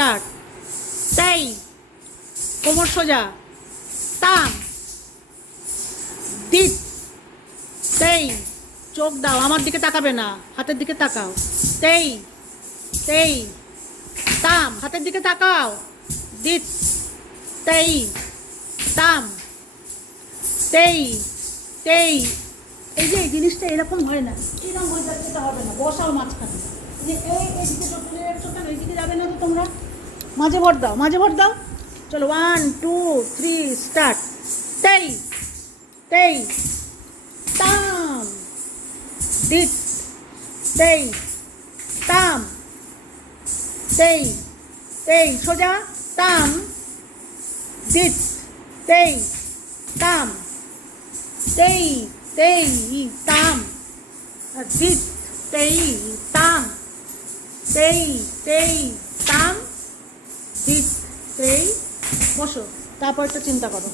Start. তেই, কোমর সোজা। তাম, দিত, তেই, চোখ দাও, আমার দিকে তাকাবে না, হাতের দিকে তাকাও। তেই, তেই, তাম, হাতের দিকে তাকাও। দিত, তেই, তাম, তেই, তেই। এই যে এই জিনিসটা এরকম হয় না, এরকম হয়ে যাচ্ছে, এটা হবে না। বসাও মাঝখানে, যে এইদিকে চলে যাচ্ছ কেন, এইদিকে যাবে না তো তোমরা। মাঝে ভর দাও, মাঝে ভর দাও। চলো 1 2 3 স্টার্ট। তেই, তেই, তাম, দিত, তেই, তাম, তেই, তেই, সোজা। তাম, দিত, তেই, তাম, তেই, তেই, তাম, দিত, তেই, তাম, তেই, তেই, তাম, দিত, তেই। বসো, তারপর একটা চিন্তা করো।